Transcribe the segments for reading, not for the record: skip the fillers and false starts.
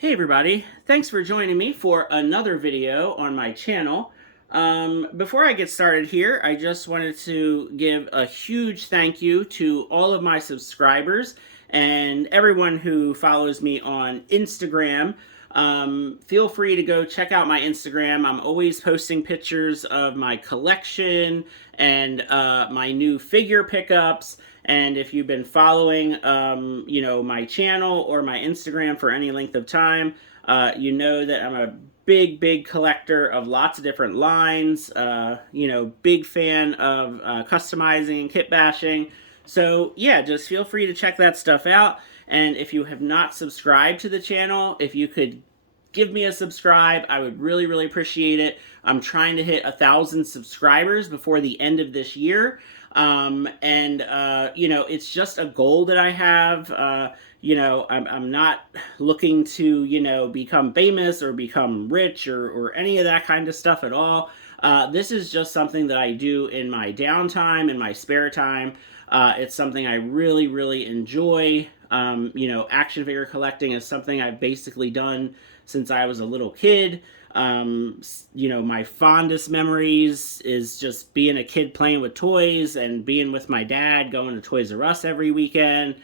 Hey everybody, thanks for joining me for another video on my channel. Before I get started here, I just wanted to give a huge thank you to all of my subscribers and everyone who follows me on Instagram. Feel free to go check out my Instagram. I'm always posting pictures of my collection and my new figure pickups. And if you've been following, my channel or my Instagram for any length of time, you know that I'm a big collector of lots of different lines. Big fan of customizing and kit bashing. So yeah, just feel free to check that stuff out. And if you have not subscribed to the channel, if you could give me a subscribe, I would really appreciate it. I'm trying to hit 1,000 subscribers before the end of this year. It's just a goal that I have. I'm not looking to, become famous or become rich or any of that kind of stuff at all. This is just something that I do in my downtime, in my spare time. It's something I really enjoy. Action figure collecting is something I've basically done since I was a little kid. My fondest memories is just being a kid playing with toys and being with my dad, going to Toys R Us every weekend.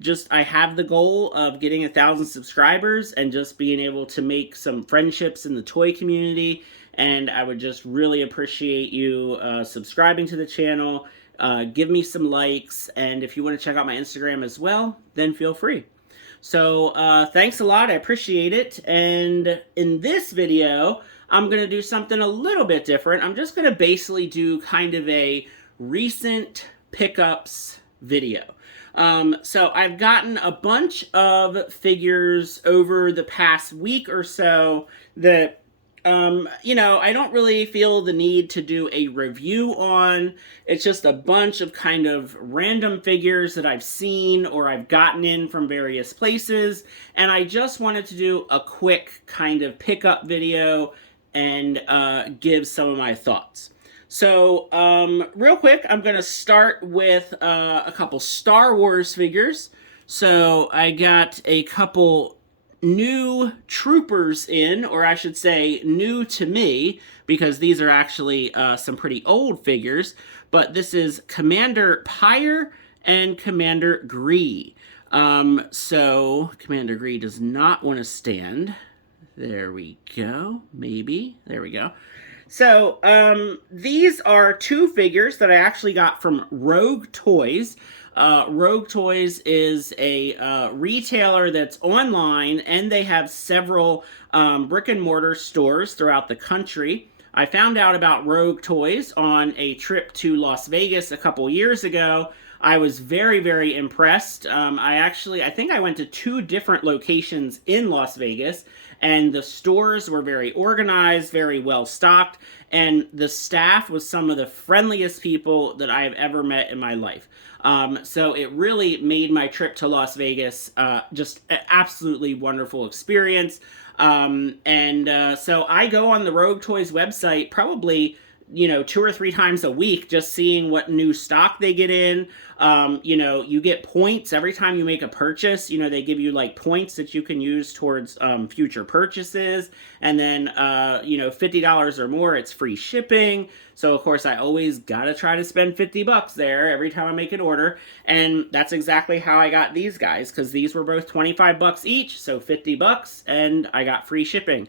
Just I have the goal of getting 1,000 subscribers and just being able to make some friendships in the toy community. And I would just really appreciate you subscribing to the channel. Give me some likes, and if you want to check out my Instagram as well, then feel free. So thanks a lot, I appreciate it. And in this video, I'm going to do something a little bit different. I'm just going to basically do kind of a recent pickups video. So I've gotten a bunch of figures over the past week or so that I don't really feel the need to do a review on. It's just a bunch of kind of random figures that I've seen or I've gotten in from various places, and I just wanted to do a quick kind of pickup video and give some of my thoughts. So, real quick, I'm going to start with a couple Star Wars figures. So, I got a couple new troopers in, or I should say new to me, because these are actually some pretty old figures, but this is Commander Pyre and Commander Gree. So Commander Gree does not want to stand. There we go. Maybe. There we go. So, these are two figures that I actually got from Rogue Toys. Rogue Toys is a retailer that's online, and they have several brick and mortar stores throughout the country. I found out about Rogue Toys on a trip to Las Vegas a couple years ago. I was very impressed. I think I went to 2 different locations in Las Vegas, and the stores were very organized, very well stocked, and the staff was some of the friendliest people that I have ever met in my life. So it really made my trip to Las Vegas just an absolutely wonderful experience. So I go on the Rogue Toys website probably 2 or 3 times a week, just seeing what new stock they get in. You get points every time you make a purchase. They give you like points that you can use towards future purchases. And then, $50 or more, it's free shipping. So of course I always gotta try to spend $50 there every time I make an order. And that's exactly how I got these guys, because these were both $25 each, so $50, and I got free shipping.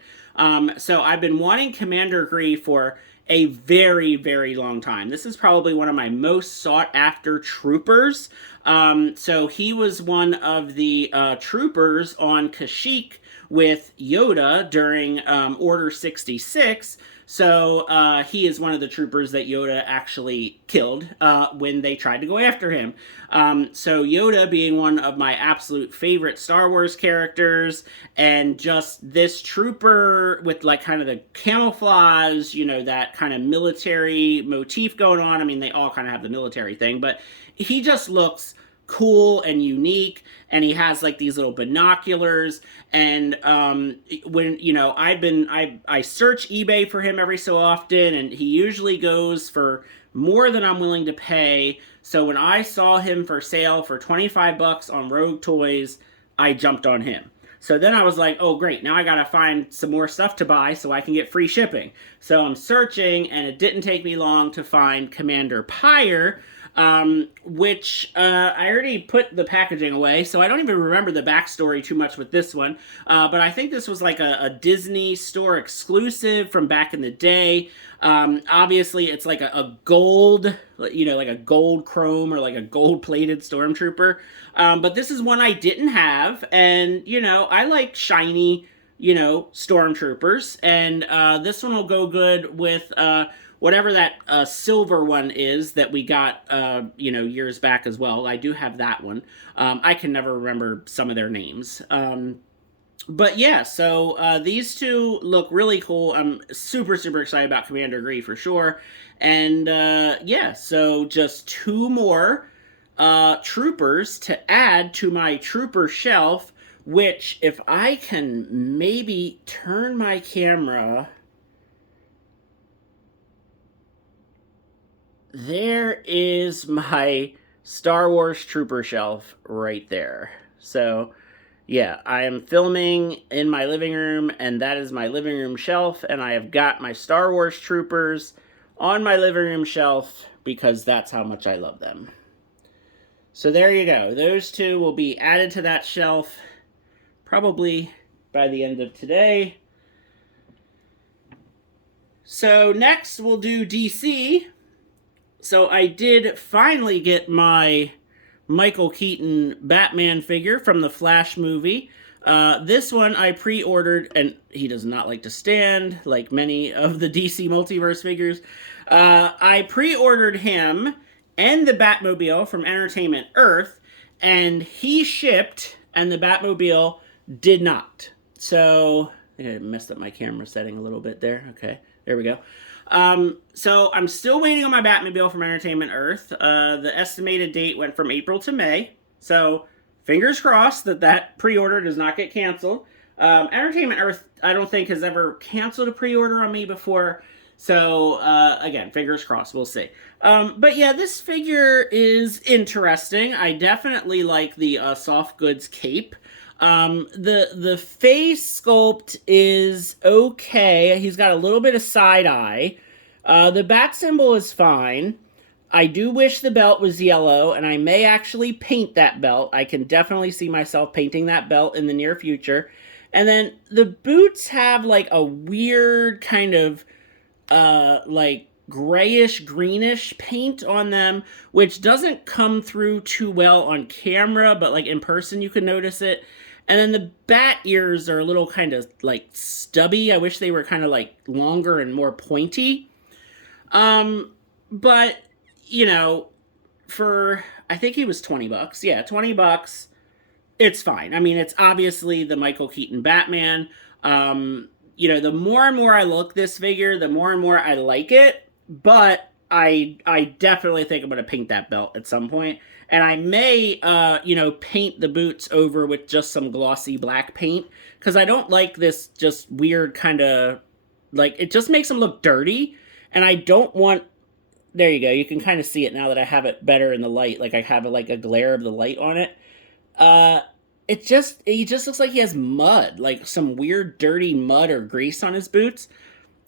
So I've been wanting Commander Gree for a very long time. This is probably one of my most sought after troopers. So he was one of the troopers on Kashyyyk with Yoda during Order 66. So he is one of the troopers that Yoda actually killed when they tried to go after him. So Yoda being one of my absolute favorite Star Wars characters, and just this trooper with like kind of the camouflage, that kind of military motif going on. I mean, they all kind of have the military thing, but he just looks cool and unique, and he has like these little binoculars. And when I search eBay for him every so often, and he usually goes for more than I'm willing to pay. So when I saw him for sale for 25 bucks on Rogue Toys, I jumped on him. So then I was like, oh, great. Now I got to find some more stuff to buy so I can get free shipping. So I'm searching, and it didn't take me long to find Commander Pyre, which I already put the packaging away, so I don't even remember the backstory too much with this one. But I think this was like a Disney store exclusive from back in the day. Obviously, it's like a gold, like a gold chrome or like a gold plated Stormtrooper. But this is one I didn't have, and I like shiny, Stormtroopers, and this one will go good with whatever that silver one is that we got, years back as well. I do have that one. I can never remember some of their names. But yeah, so these two look really cool. I'm super, super excited about Commander Gree for sure. And yeah, so just two more troopers to add to my trooper shelf, which if I can maybe turn my camera... There is my Star Wars trooper shelf right there. So yeah, I am filming in my living room, and that is my living room shelf, and I have got my Star Wars troopers on my living room shelf because that's how much I love them. So there you go. Those two will be added to that shelf probably by the end of today. So next we'll do DC. So I did finally get my Michael Keaton Batman figure from the Flash movie. This one I pre-ordered, and he does not like to stand, like many of the DC Multiverse figures. I pre-ordered him and the Batmobile from Entertainment Earth, and he shipped, and the Batmobile did not. So, I think I messed up my camera setting a little bit there. Okay, there we go. So I'm still waiting on my Batmobile from Entertainment Earth. The estimated date went from April to May. So fingers crossed that pre-order does not get canceled. Entertainment Earth, I don't think, has ever canceled a pre-order on me before. So, again, fingers crossed. We'll see. But yeah, this figure is interesting. I definitely like the soft goods cape. The face sculpt is okay. He's got a little bit of side eye. The bat symbol is fine. I do wish the belt was yellow, and I may actually paint that belt. I can definitely see myself painting that belt in the near future. And then the boots have like a weird kind of like grayish greenish paint on them, which doesn't come through too well on camera, but like in person you can notice it. And then the bat ears are a little kind of like stubby. I wish they were kind of like longer and more pointy. But for, I think he was 20 bucks. Yeah, 20 bucks. It's fine. I mean, it's obviously the Michael Keaton Batman. The more and more I look this figure, the more and more I like it. But I definitely think I'm going to paint that belt at some point. And I may, paint the boots over with just some glossy black paint. Because I don't like this just weird kind of, like, it just makes them look dirty. And I don't want, there you go. You can kind of see it now that I have it better in the light. Like, I have like a glare of the light on it. He just looks like he has mud. Like, some weird dirty mud or grease on his boots.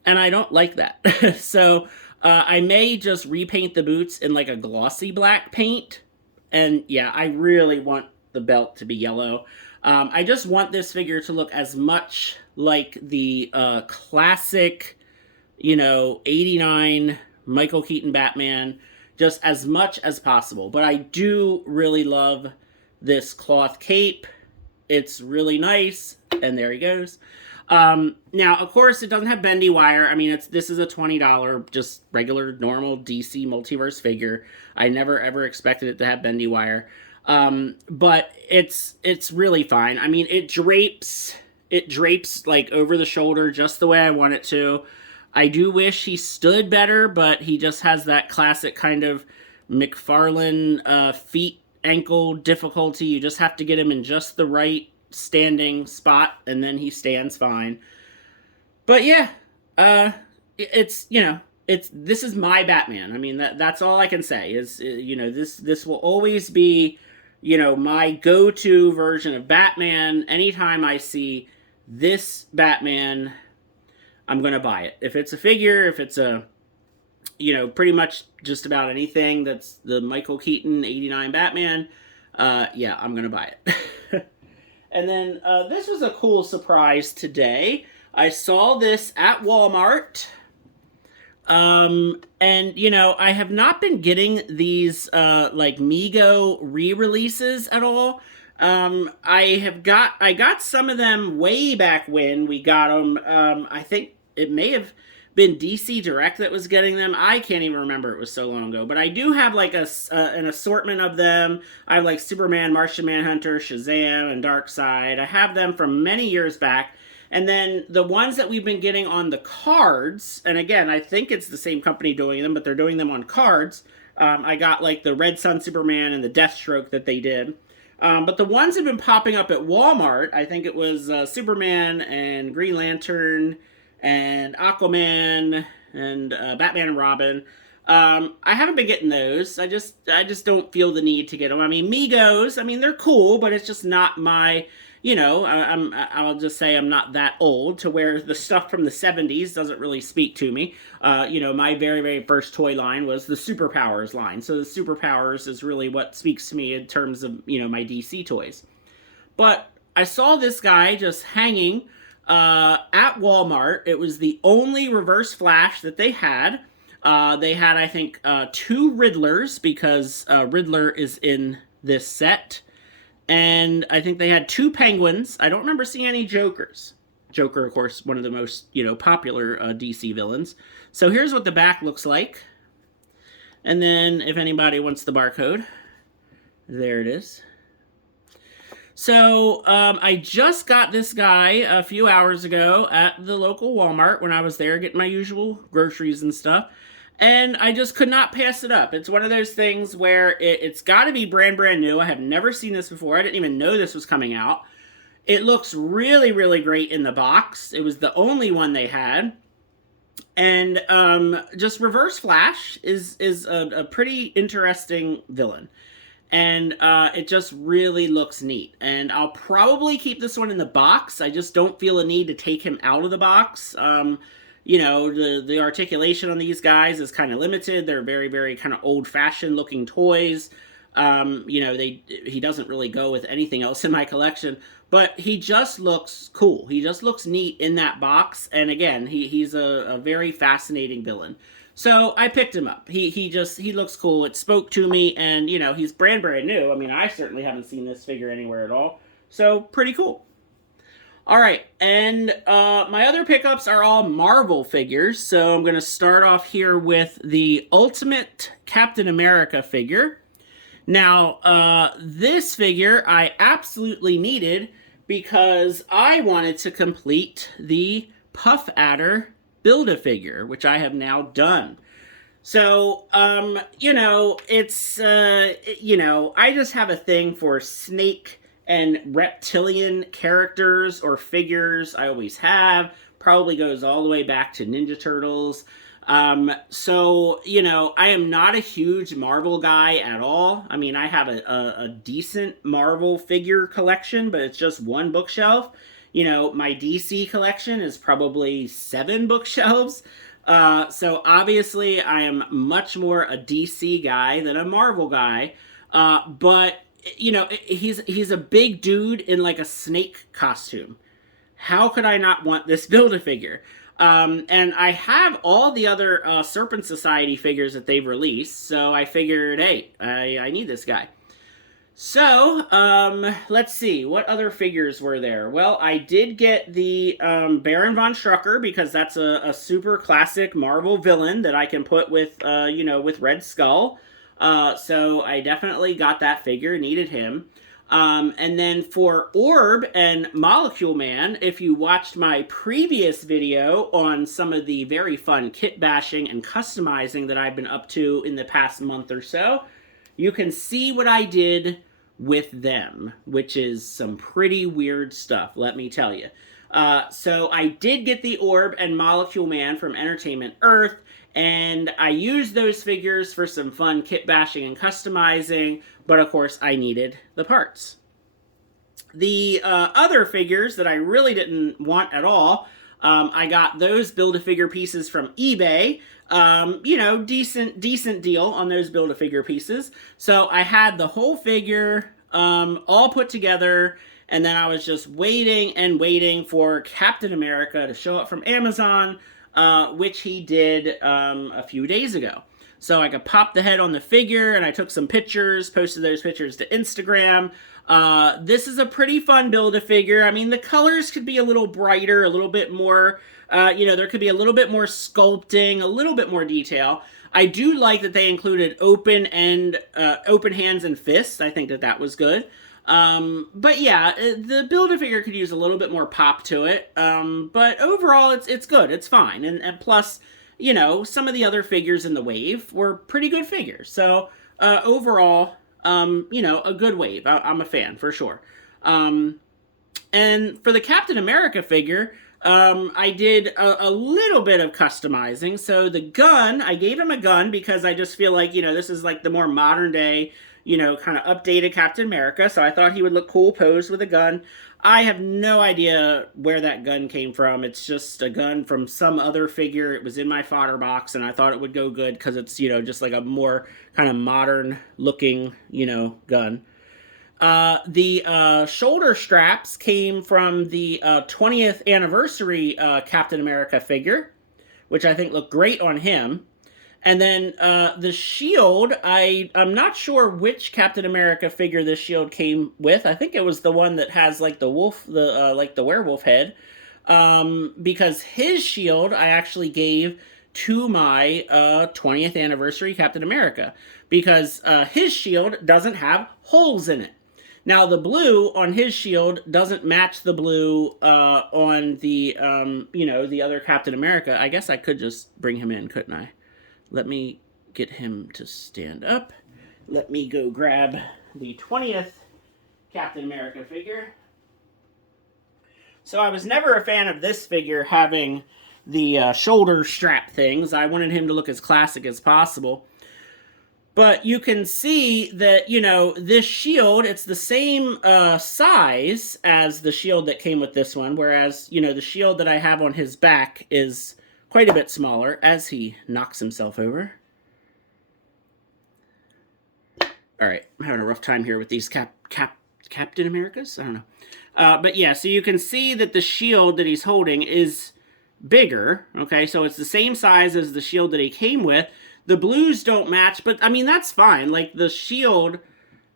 And I don't like that. So, I may just repaint the boots in like a glossy black paint. And yeah, I really want the belt to be yellow. I just want this figure to look as much like the classic, 89 Michael Keaton Batman, just as much as possible. But I do really love this cloth cape. It's really nice. And there he goes. Now, of course, it doesn't have bendy wire. I mean, this is a $20, just regular, normal DC Multiverse figure. I never, ever expected it to have bendy wire. But it's really fine. I mean, it drapes like over the shoulder just the way I want it to. I do wish he stood better, but he just has that classic kind of McFarlane, feet, ankle difficulty. You just have to get him in just the right standing spot, and then he stands fine. But yeah, it's, this is my Batman. I mean, that's all I can say is, this will always be, my go-to version of Batman. Anytime I see this Batman, I'm gonna buy it. If it's a figure, if it's a, pretty much just about anything that's the Michael Keaton '89 Batman, yeah, I'm gonna buy it. And then this was a cool surprise today. I saw this at Walmart. And I have not been getting these like Mego re-releases at all. I got some of them way back when we got them. I think it may have been DC Direct that was getting them. I can't even remember, it was so long ago. But I do have like an assortment of them. I have like Superman, Martian Manhunter, Shazam, and Darkseid. I have them from many years back. And then the ones that we've been getting on the cards, and again, I think it's the same company doing them, but they're doing them on cards. I got like the Red Sun Superman and the Deathstroke that they did. But the ones that have been popping up at Walmart, I think it was Superman and Green Lantern and Aquaman and Batman and Robin. I haven't been getting those. I just don't feel the need to get them. I mean, Migos, I mean, they're cool, but it's just not my, I'll just say I'm not that old to where the stuff from the 70s doesn't really speak to me. My very, very first toy line was the Superpowers line. So the Superpowers is really what speaks to me in terms of, my DC toys. But I saw this guy just hanging at Walmart. It was the only Reverse Flash that they had. They had, I think, 2 Riddlers because Riddler is in this set. And I think they had 2 Penguins. I don't remember seeing any Jokers. Joker, of course, one of the most, popular DC villains. So here's what the back looks like. And then if anybody wants the barcode, there it is. So I just got this guy a few hours ago at the local Walmart when I was there getting my usual groceries and stuff. And I just could not pass it up. It's one of those things where it's got to be brand new. I have never seen this before. I didn't even know this was coming out. It looks really, really great in the box. It was the only one they had. And just Reverse Flash is a pretty interesting villain. And it just really looks neat. And I'll probably keep this one in the box. I just don't feel a need to take him out of the box. The articulation on these guys is kind of limited. They're very, very kind of old-fashioned looking toys. He doesn't really go with anything else in my collection, but he just looks cool. He just looks neat in that box. And again, he's a very fascinating villain. So I picked him up. He looks cool. It spoke to me, and he's brand new. I mean, I certainly haven't seen this figure anywhere at all. So pretty cool. All right, and my other pickups are all Marvel figures, so I'm going to start off here with the Ultimate Captain America figure. Now, this figure I absolutely needed because I wanted to complete the Puff Adder Build-A-Figure, which I have now done. So, it's, I just have a thing for snake and reptilian characters or figures. I always have. Probably goes all the way back to Ninja Turtles. So, I am not a huge Marvel guy at all. I mean, I have a decent Marvel figure collection, but it's just one bookshelf. My DC collection is probably 7 bookshelves. So obviously I am much more a DC guy than a Marvel guy. But he's a big dude in like a snake costume. How could I not want this Build-A-Figure? And I have all the other Serpent Society figures that they've released, so I figured, hey, I need this guy. So, let's see, what other figures were there? Well, I did get the Baron von Strucker, because that's a super classic Marvel villain that I can put with, with Red Skull. So I definitely got that figure, needed him. And then for Orb and Molecule Man, if you watched my previous video on some of the very fun kit bashing and customizing that I've been up to in the past month or so, you can see what I did with them, which is some pretty weird stuff, let me tell you. So I did get the Orb and Molecule Man from Entertainment Earth, And I used those figures for some fun kit bashing and customizing, but of course I needed the parts. The other figures that I really didn't want at all, I got those Build-A-Figure pieces from eBay. You know, decent deal on those Build-A-Figure pieces. So I had the whole figure all put together, and then I was just waiting and waiting for Captain America to show up from Amazon, which he did a few days ago. So I could pop the head on the figure, and I took some pictures, posted those pictures to Instagram. This is a pretty fun Build-A-Figure. I mean, the colors could be a little brighter, a little bit more, you know, there could be a little bit more sculpting, a little bit more detail. I do like that they included open hands and fists. I think that that was good. But yeah, the Build-A-Figure could use a little bit more pop to it. But overall, it's good. It's fine. And plus, you know, some of the other figures in the wave were pretty good figures. So overall, you know, a good wave. I'm a fan for sure. And for the Captain America figure, I did a little bit of customizing. So the gun, I gave him a gun because I just feel like, you know, this is like the more modern day, you know, kind of updated Captain America. So I thought he would look cool posed with a gun. I have no idea where that gun came from. It's just a gun from some other figure. It was in my fodder box, and I thought it would go good because it's, you know, just like a more kind of modern looking, you know, gun. The shoulder straps came from the 20th anniversary Captain America figure, which I think looked great on him. And then the shield, I'm not sure which Captain America figure this shield came with. I think it was the one that has like the wolf, like the werewolf head, because his shield I actually gave to my 20th anniversary Captain America, because his shield doesn't have holes in it. Now the blue on his shield doesn't match the blue on the you know, the other Captain America. I guess I could just bring him in, couldn't I? Let me get him to stand up. Let me go grab the 20th Captain America figure. So I was never a fan of this figure having the shoulder strap things. I wanted him to look as classic as possible. But you can see that, you know, this shield, it's the same size as the shield that came with this one, whereas, you know, the shield that I have on his back is quite a bit smaller as he knocks himself over. All right, I'm having a rough time here with these Captain Americas. I don't know. But yeah, so you can see that the shield that he's holding is bigger. Okay, so it's the same size as the shield that he came with. The blues don't match, but I mean, that's fine. Like the shield,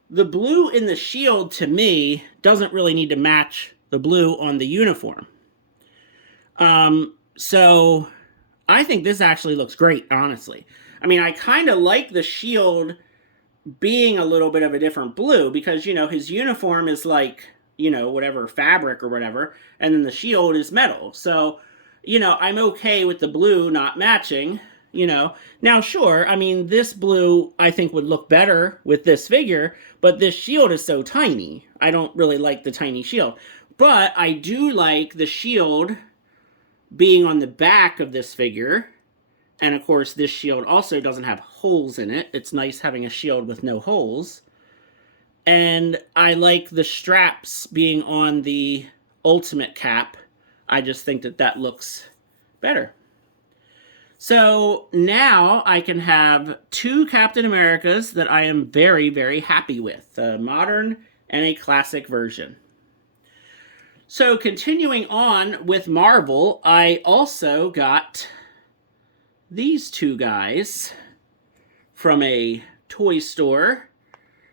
the blue in the shield to me doesn't really need to match the blue on the uniform. So I think this actually looks great, honestly. I mean, I kind of like the shield being a little bit of a different blue because, you know, his uniform is like, you know, whatever fabric or whatever, and then the shield is metal. So, you know, I'm okay with the blue not matching, you know. Now, sure, I mean, this blue I think would look better with this figure, but this shield is so tiny. I don't really like the tiny shield. But I do like the shield being on the back of this figure. And of course, this shield also doesn't have holes in it. It's nice having a shield with no holes. And I like the straps being on the ultimate cap. I just think that that looks better. So now I can have two Captain Americas that I am very, very happy with. A modern and a classic version. So continuing on with Marvel, I also got these two guys from a toy store.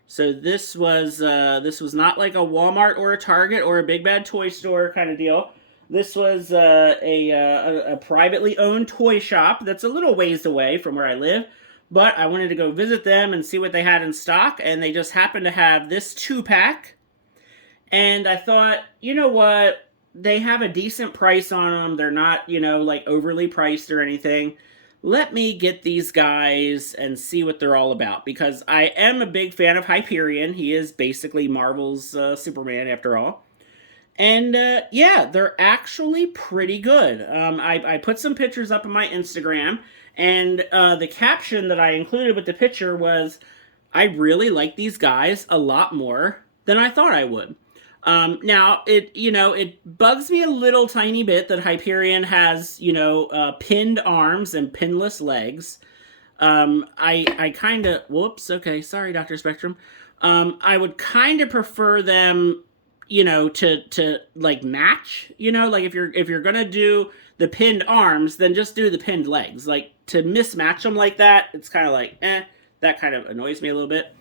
So this was not like a Walmart or a Target or a Big Bad Toy Store kind of deal. This was a privately owned toy shop that's a little ways away from where I live, but I wanted to go visit them and see what they had in stock, and they just happened to have this 2-pack. And I thought, you know what? They have a decent price on them. They're not, you know, like overly priced or anything. Let me get these guys and see what they're all about, because I am a big fan of Hyperion. He is basically Marvel's Superman after all. And yeah, they're actually pretty good. I put some pictures up on my Instagram, And the caption that I included with the picture was, I really like these guys a lot more than I thought I would. Now, it bugs me a little tiny bit that Hyperion has, pinned arms and pinless legs. I kind of, whoops, okay, sorry, Dr. Spectrum. I would kind of prefer them, to like match, like if you're gonna do the pinned arms, then just do the pinned legs. Like to mismatch them like that, it's kind of like, that kind of annoys me a little bit.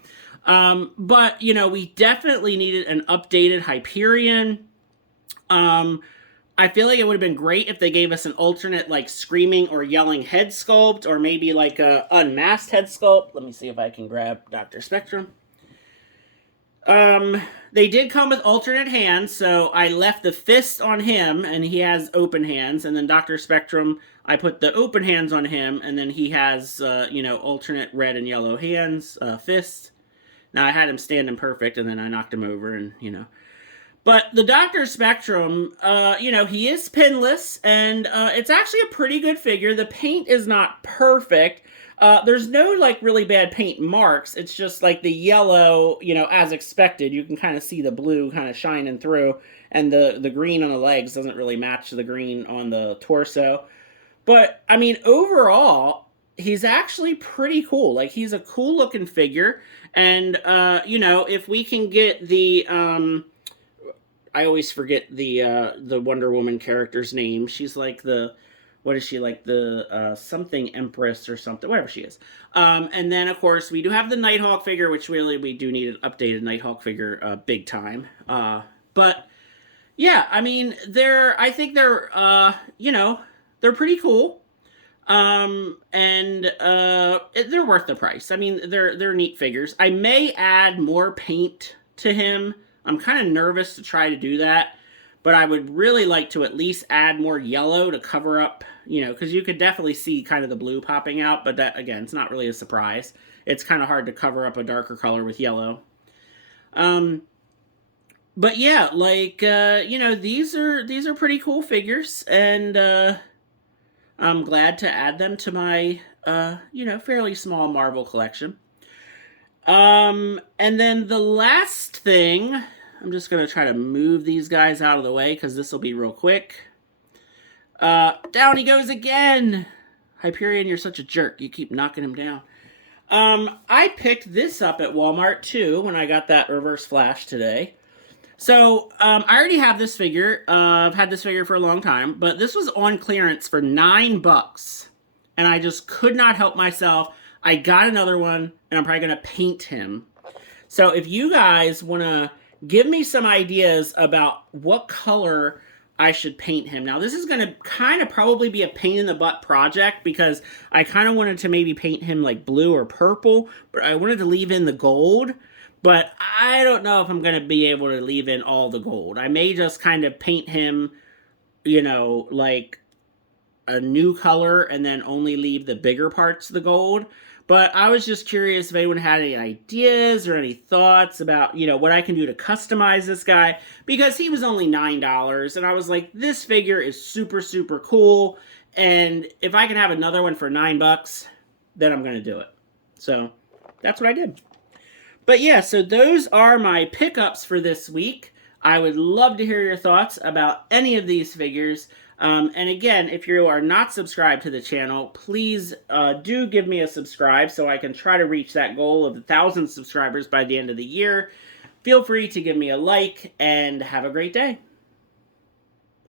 But we definitely needed an updated Hyperion. I feel like it would have been great if they gave us an alternate, like, screaming or yelling head sculpt, or maybe like a unmasked head sculpt. Let me see if I can grab Dr. Spectrum. They did come with alternate hands, so I left the fist on him, and he has open hands, and then Dr. Spectrum, I put the open hands on him, and then he has, alternate red and yellow hands, fist. Now, I had him standing perfect, and then I knocked him over, and, But the Dr. Spectrum, he is pinless, and it's actually a pretty good figure. The paint is not perfect. There's no, like, really bad paint marks. It's just, like, the yellow, as expected. You can kind of see the blue kind of shining through, and the green on the legs doesn't really match the green on the torso. But, I mean, overall, he's actually pretty cool. Like, he's a cool-looking figure, and, if we can get the, I always forget the Wonder Woman character's name. She's like what is she, like the something Empress or something, whatever she is. And then, of course, we do have the Nighthawk figure, which really we do need an updated Nighthawk figure big time. But, yeah, I mean, I think they're pretty cool. And they're worth the price. I mean, they're neat figures. I may add more paint to him. I'm kind of nervous to try to do that, but I would really like to at least add more yellow to cover up, because you could definitely see kind of the blue popping out, but that, again, it's not really a surprise. It's kind of hard to cover up a darker color with yellow. But yeah, like, these are pretty cool figures, and I'm glad to add them to my, fairly small Marvel collection. And then the last thing, I'm just going to try to move these guys out of the way because this will be real quick. Down he goes again. Hyperion, you're such a jerk. You keep knocking him down. I picked this up at Walmart too when I got that Reverse Flash today. So, I already have this figure. I've had this figure for a long time, but this was on clearance for $9. And I just could not help myself. I got another one, and I'm probably going to paint him. So if you guys want to give me some ideas about what color I should paint him. Now, this is going to kind of probably be a pain-in-the-butt project because I kind of wanted to maybe paint him like blue or purple, but I wanted to leave in the gold. But I don't know if I'm going to be able to leave in all the gold. I may just kind of paint him, like a new color and then only leave the bigger parts the gold. But I was just curious if anyone had any ideas or any thoughts about, what I can do to customize this guy. Because he was only $9. And I was like, this figure is super, super cool. And if I can have another one for $9, then I'm going to do it. So that's what I did. But yeah, so those are my pickups for this week. I would love to hear your thoughts about any of these figures. And again, if you are not subscribed to the channel, please do give me a subscribe so I can try to reach that goal of 1,000 subscribers by the end of the year. Feel free to give me a like, and have a great day.